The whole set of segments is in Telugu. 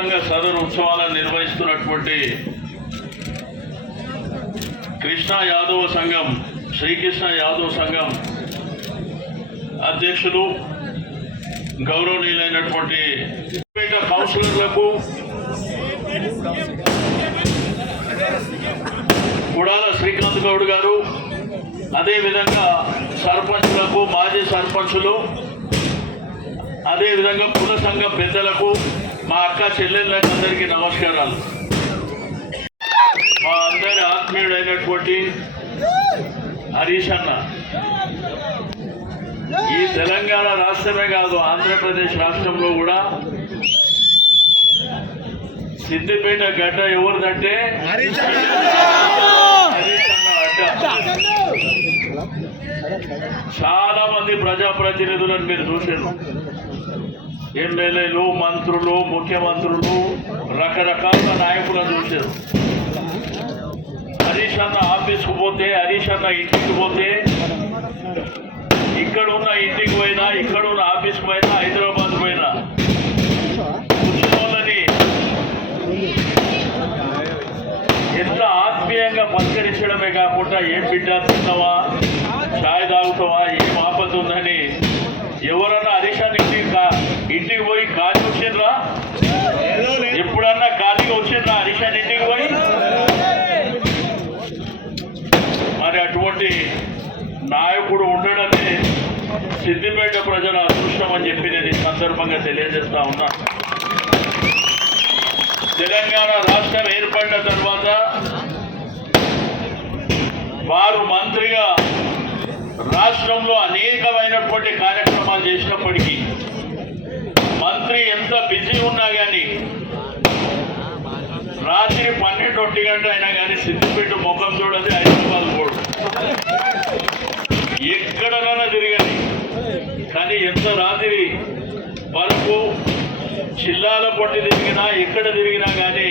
విధంగా సదరు ఉత్సవాలను నిర్వహిస్తున్నటువంటి కృష్ణ యాదవ సంఘం శ్రీకృష్ణ యాదవ్ సంఘం అధ్యక్షులు గౌరవనీయులైనటువంటి కౌన్సిలర్లకు కుడాల శ్రీకాంత్ గౌడ్ గారు అదేవిధంగా సర్పంచులకు మాజీ సర్పంచులు అదేవిధంగా కుల సంఘం పెద్దలకు మా అక్క చెల్లెళ్ళకు అందరికీ నమస్కారాలు. మా అందరి ఆత్మీయుడైనటువంటి హరీష్ అన్న. ఈ తెలంగాణ రాష్ట్రమే కాదు ఆంధ్రప్రదేశ్ రాష్ట్రంలో కూడా సిద్దిపేట గడ్డ ఎవరిదంటే? హరీష్ అన్న. అడ్డ. చాలా మంది ప్రజాప్రతినిధులను మీరు చూసారు ఎమ్మెల్యేలు మంత్రులు ముఖ్యమంత్రులు రకరకాల నాయకులను చూశారు. హరీష్ అన్న ఆఫీస్కు పోతే హరీష్ అన్న ఇంటికి పోతే ఇక్కడ ఉన్న ఇంటికి పోయినా ఇక్కడ ఉన్న ఆఫీస్కి పోయినా హైదరాబాద్ పోయినా. వచ్చిన ఎంత ఆత్మీయంగా పలకరించడమే కాకుండా ఏం బిడ్డ తిన్నావా చాయ్ తాగుతావా ఏం ఆపద ఉందని ఎవరన్నా హరీషాన్ ఇంటికి కా- ఇంటికి పోయి ఖాళీ వచ్చిండ్రా ఎప్పుడన్నా ఖాళీగా వచ్చిండ్రా హరీషాన్ ఇంటికి పోయి? మరి అటువంటి నాయకుడు ఉండడమే సిద్దిపేట ప్రజల అదృష్టం అని చెప్పి నేను ఈ సందర్భంగా తెలియజేస్తా ఉన్నా. తెలంగాణ రాష్ట్రం ఏర్పడిన తర్వాత వారు మంత్రిగా రాష్ట్రంలో అనేకమైనటువంటి కార్యక్రమాలు చేసినప్పటికీ ఎంత బిజీ ఉన్నా కానీ రాత్రి పన్నెండు ఒంటి గంట అయినా కానీ సిద్దిపేట ముఖం చూడదు హైదరాబాద్ పోడు. ఎక్కడనైనా తిరగని కానీ ఎంత రాత్రి వరకు చిల్లాల పొట్టి తిరిగినా ఎక్కడ తిరిగినా కానీ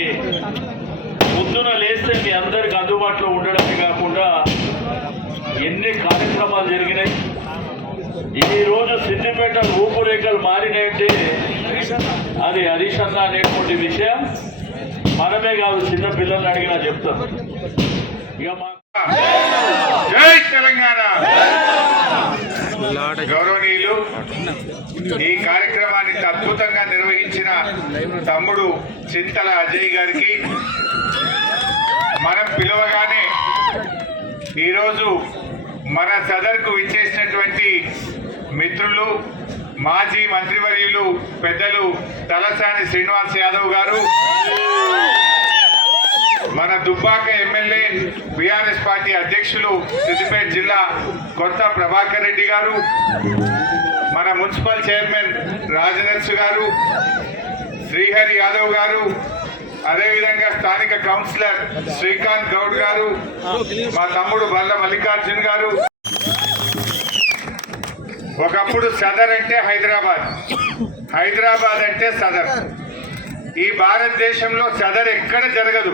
పొద్దున లేస్తే మీ అందరికి అందుబాటులో ఉండడమే కాకుండా ఎన్ని కార్యక్రమాలు జరిగినాయి ఈరోజు రోజు సిద్దిపేట రూపురేఖలు మారినాయంటే అది హరీష్ అన్న అనేటువంటి విషయం. మనమే కాదు చిన్న పిల్లల్ని అడిగినా చెప్తాం ఇక మా జై తెలంగాణ. గౌరవనీయులు ఈ కార్యక్రమాన్ని అద్భుతంగా నిర్వహించిన తమ్ముడు చింతల అజయ్ గారికి మనం పిలవగానే ఈరోజు మన సదర్కు విచ్చేసినటువంటి మిత్రులు మాజీ మంత్రివర్యులు పెద్దలు తలసాని శ్రీనివాస్ యాదవ్ గారు మన దుబ్బాక ఎమ్మెల్యే బీఆర్ఎస్ పార్టీ అధ్యక్షులు సిద్దిపేట జిల్లా కొత్త ప్రభాకర్ రెడ్డి గారు మన మున్సిపల్ చైర్మన్ రాజనర్సు గారు శ్రీహరి యాదవ్ గారు అదేవిధంగా స్థానిక కౌన్సిలర్ శ్రీకాంత్ గౌడ్ గారు మా తమ్ముడు బల్ల మల్లికార్జున్ గారు ఒకప్పుడు సదర్ అంటే హైదరాబాద్. హైదరాబాద్ అంటే సదర్. ఈ భారతదేశంలో సదర్ ఎక్కడ జరగదు.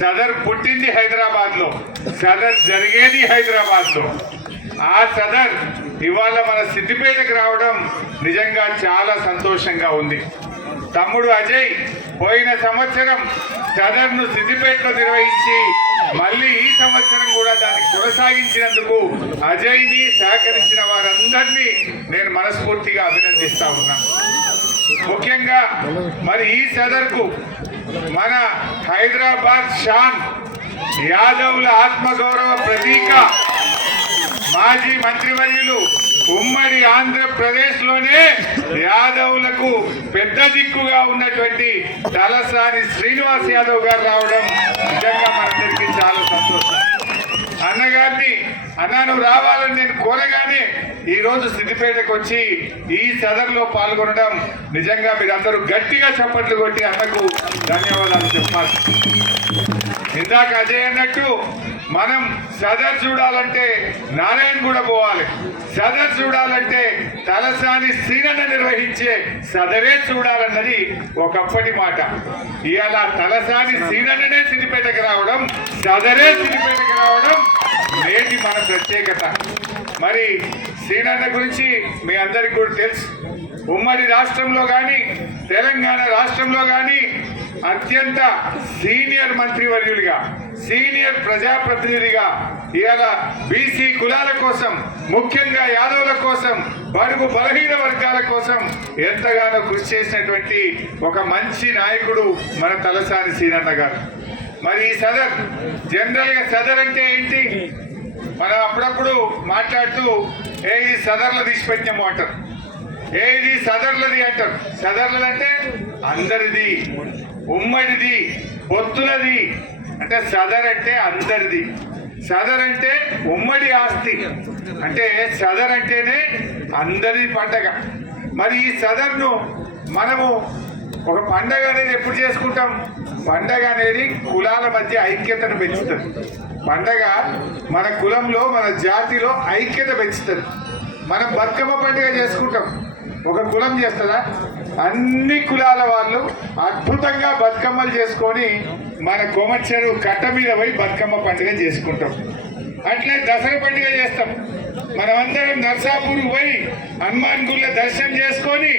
సదర్ పుట్టింది హైదరాబాద్లో సదర్ జరిగేది హైదరాబాద్లో ఆ సదర్ ఇవాళ మన సిద్దిపేటకు రావడం నిజంగా చాలా సంతోషంగా ఉంది. తమ్ముడు అజయ్ పోయిన సంవత్సరం సదర్ను సిద్దిపేటలో నిర్వహించి మళ్ళీ ఈ సంవత్సరం కూడా దాన్ని కొనసాగించినందుకు అజయ్ని సహకరించిన వారందరినీ నేను మనస్ఫూర్తిగా అభినందిస్తా ఉన్నాను ముఖ్యంగా మరి ఈ సదర్కు మన హైదరాబాద్ షాన్ యాదవ్ల ఆత్మగౌరవ ప్రతీక మాజీ మంత్రివర్యులు ఉమ్మడి ఆంధ్రప్రదేశ్లోనే యాదవులకు పెద్ద దిక్కుగా ఉన్నటువంటి తలసాని శ్రీనివాస్ యాదవ్ గారు రావడం నిజంగా మనందరికీ చాలా సంతోషం. అన్నగారిని అన్న నువ్వు రావాలని నేను కోరగానే ఈ రోజు సిద్దిపేటకు వచ్చి ఈ సదర్లో పాల్గొనడం నిజంగా మీరందరూ గట్టిగా చప్పట్లు కొట్టి అన్నకు ధన్యవాదాలు చెప్పాలి. ఇందాక అదే అన్నట్టు మనం సదర్ చూడాలంటే నారాయణ కూడా పోవాలి. సదర్ చూడాలంటే తలసాని సీనను నిర్వహించే సదరే చూడాలన్నది ఒకప్పటి మాట. ఇవాళ తలసాని సీననే సిద్దిపేటకు రావడం సదరే సిద్దిపేటకు రావడం నేటి మన ప్రత్యేకత. మరి సీనన్న గురించి మీ అందరికి కూడా తెలుసు. ఉమ్మడి రాష్ట్రంలో కానీ తెలంగాణ రాష్ట్రంలో కానీ అత్యంత సీనియర్ మంత్రివర్యులుగా సీనియర్ ప్రజాప్రతినిధిగా ఇవాళ బీసీ కులాల కోసం ముఖ్యంగా యాదవుల కోసం బడుగు బలహీన వర్గాల కోసం ఎంతగానో కృషి చేసినటువంటి ఒక మంచి నాయకుడు మన తలసాని సీనన్న గారు. మరి ఈ సదర్ జనరల్గా సదర్ అంటే ఏంటి? మనం అప్పుడప్పుడు మాట్లాడుతూ ఏ ఇది సదర్లు తీసిపెట్టినాము అంటారు. ఏ ఇది సదర్లది అంటారు. సదర్లది అంటే అందరిది ఉమ్మడిది పొత్తులది అంటే సదర్ అంటే అందరిది. సదర్ అంటే ఉమ్మడి ఆస్తి. అంటే సదర్ అంటేనే అందరి పండగ. మరి ఈ సదర్ను మనము ఒక పండగ అనేది ఎప్పుడు చేసుకుంటాం? పండగ అనేది కులాల మధ్య ఐక్యతను పెంచుతుంది. పండగ మన కులంలో మన జాతిలో ఐక్యత పెంచుతుంది. మనం బతుకమ్మ పండుగ చేసుకుంటాం. ఒక కులం చేస్తుందా? అన్ని కులాల వాళ్ళు అద్భుతంగా బతుకమ్మలు చేసుకొని మన కొమర్చెరు కట్ట మీద పోయి బతుకమ్మ పండుగ చేసుకుంటాం. అట్లే దసరా పండుగ చేస్తాం. మనమందరం నర్సాపూర్ పోయి హనుమాన్ గుళ్ళ దర్శనం చేసుకొని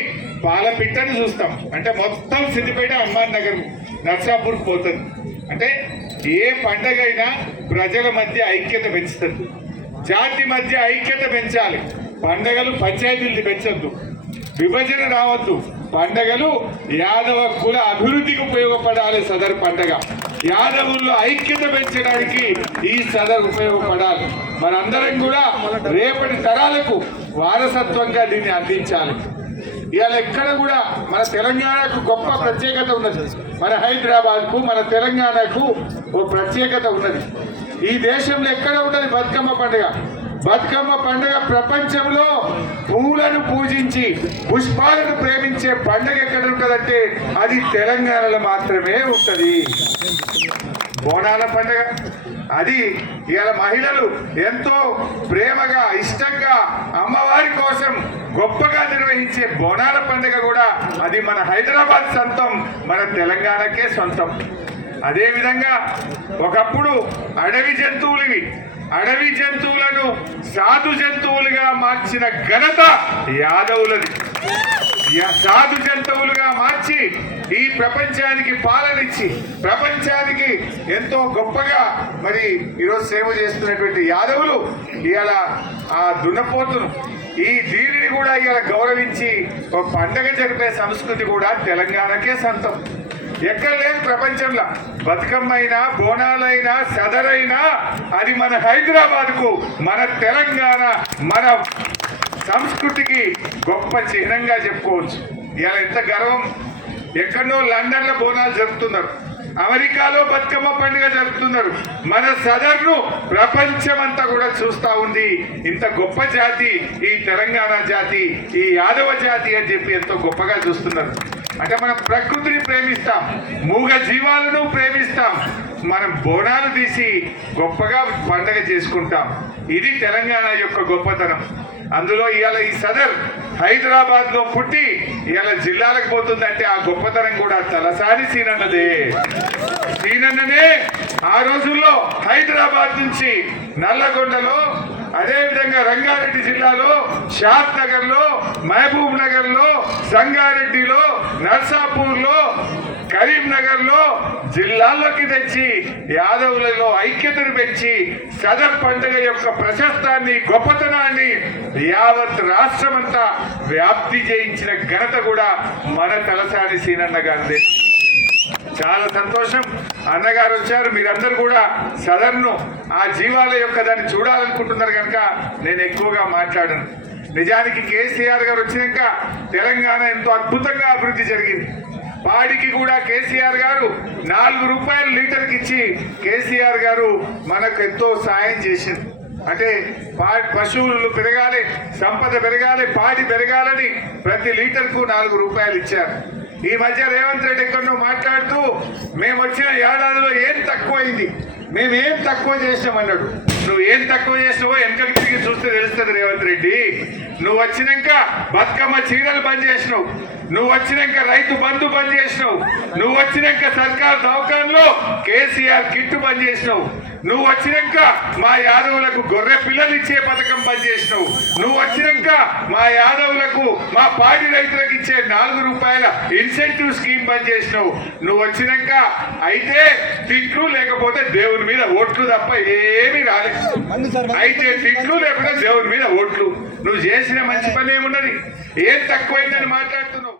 పాలపిట్టను చూస్తాం. అంటే మొత్తం సిద్దిపేట హనుమాన్ నగర్ నర్సాపూర్ పోతుంది. అంటే ఏ పండగ అయినా ప్రజల మధ్య ఐక్యత పెంచుతుంది. జాతి మధ్య ఐక్యత పెంచాలి. పండగలు పంచాయతీలు పెంచద్దు. విభజన రావద్దు. పండగలు యాదవ కుల అభివృద్ధికి ఉపయోగపడాలి సదర్ పండగ. యాదవుల్లో ఐక్యత పెంచడానికి ఈ సదర్ ఉపయోగపడాలి. మనందరం కూడా రేపటి తరాలకు వారసత్వంగా దీన్ని అందించాలి. ఇవాళ ఎక్కడ కూడా మన తెలంగాణకు గొప్ప ప్రత్యేకత ఉన్నది. మన హైదరాబాద్కు మన తెలంగాణకు ఓ ప్రత్యేకత ఉన్నది. ఈ దేశంలో ఎక్కడ ఉన్నది బతుకమ్మ పండుగ? బతుకమ్మ పండుగ ప్రపంచంలో పూలను పూజించి పుష్పాలను ప్రేమించే పండుగ ఎక్కడ ఉంటుందంటే అది తెలంగాణలో మాత్రమే ఉంటుంది. బోనాల పండుగ. అది ఇలా మహిళలు ఎంతో ప్రేమగా ఇష్టంగా అమ్మవారి కోసం గొప్పగా నిర్వహించే బోనాల పండుగ కూడా అది మన హైదరాబాద్ సొంతం మన తెలంగాణకే సొంతం. అదేవిధంగా ఒకప్పుడు అడవి జంతువులవి అడవి జంతువులను సాధు జంతువులుగా మార్చిన ఘనత యాదవులది. సాధు జంతువులుగా మార్చి ఈ ప్రపంచానికి పాలనిచ్చి ప్రపంచానికి ఎంతో గొప్పగా మరి ఈరోజు సేవ చేస్తున్నటువంటి యాదవులు ఇవాళ ఆ దున్నపోతును. ఈ దీనిని కూడా ఇవాళ గౌరవించి ఒక పండగ జరిపే సంస్కృతి కూడా తెలంగాణకే సొంతం. ఎక్కడ లేదు ప్రపంచంలో. బతుకమ్మ అయినా బోనాలైనా సదరైనా అది మన హైదరాబాద్కు మన తెలంగాణ మన సంస్కృతికి గొప్ప చిహ్నంగా చెప్పుకోవచ్చు. ఇలా ఎంత గర్వం. ఎక్కడో లండన్లో బోనాలు జరుపుతున్నారు. అమెరికాలో బతుకమ్మ పండుగ జరుపుతున్నారు. మన సదర్ను ప్రపంచమంతా కూడా చూస్తూ ఉంది. ఇంత గొప్ప జాతి ఈ తెలంగాణ జాతి ఈ యాదవ జాతి అని చెప్పి ఎంతో గొప్పగా చూస్తున్నారు. అంటే మనం ప్రకృతిని ప్రేమిస్తాం మూగ జీవాలను ప్రేమిస్తాం మనం బోనాలు తీసి గొప్పగా పండగ చేసుకుంటాం. ఇది తెలంగాణ యొక్క గొప్పతనం. అందులో ఇవాళ ఈ సదర్ హైదరాబాద్లో పుట్టి ఇవాళ జిల్లాలకు పోతుందంటే ఆ గొప్పతనం కూడా తలసాని సీనన్నదే. సీనన్ననే ఆ రోజుల్లో హైదరాబాద్ నుంచి నల్లగొండలో అదేవిధంగా రంగారెడ్డి జిల్లాలో షాద్ నగర్లో మహబూబ్ నగర్లో సంగారెడ్డిలో నర్సాపూర్లో కరీంనగర్లో జిల్లాల్లోకి తెచ్చి యాదవులలో ఐక్యతను పెంచి సదర్ పండుగ యొక్క ప్రశస్తాన్ని గొప్పతనాన్ని యావత్ రాష్ట్రమంతా వ్యాప్తి చేయించిన ఘనత కూడా మన తలసాని సీనన్న గారిదే. చాలా సంతోషం. అన్నగారు వచ్చారు. మీరందరూ కూడా సదర్ను ఆ జీవాల యొక్క దాన్ని చూడాలనుకుంటున్నారు కనుక నేను ఎక్కువగా మాట్లాడను. నిజానికి కేసీఆర్ గారు వచ్చినాక తెలంగాణ ఎంతో అద్భుతంగా అభివృద్ధి జరిగింది. పాడికి కూడా కేసీఆర్ గారు నాలుగు రూపాయలు లీటర్కి ఇచ్చి కేసీఆర్ గారు మనకు ఎంతో సాయం చేసింది. అంటే పా పశువులు పెరగాలి సంపద పెరగాలి పాడి పెరగాలని ప్రతి లీటర్కు నాలుగు రూపాయలు ఇచ్చారు. ఈ మధ్య రేవంత్ రెడ్డి ఎక్కడో మాట్లాడుతూ మేము వచ్చిన ఏడాదిలో ఏం తక్కువైంది? మేము ఏం తక్కువ చేసామన్నాడు? నువ్వు ఏం తక్కువ చేసినావో వెనకకి తిరిగి చూస్తే తెలుస్తుంది రేవంత్ రెడ్డి. నువ్వు వచ్చినాక బతుకమ్మ చీరలు బంద్ చేసినావు. నువ్వు వచ్చినాక రైతు బంధు బంద్ చేసినావు. నువ్వు వచ్చినాక సర్కార్ దవాఖానలో కేసీఆర్ కిట్టు బంద్ చేసినావు. నువ్వు వచ్చినాక మా యాదవులకు గొర్రె పిల్లలు ఇచ్చే పథకం బంద్ చేసినావు. నువ్వు వచ్చినాక మా యాదవులకు మా పాడి రైతులకు ఇచ్చే నాలుగు రూపాయల ఇన్సెంటివ్ స్కీమ్ బంద్ చేసినావు. నువ్వు వచ్చినాక అయితే తిట్లు లేకపోతే దేవుని మీద ఓట్లు తప్ప ఏమీ రాలేదు అయితే తిట్లు లేకపోతే దేవుని మీద ఓట్లు. నువ్వు చేసిన మంచి పని ఏమున్నది? ఏం తక్కువైందని మాట్లాడుతున్నావు?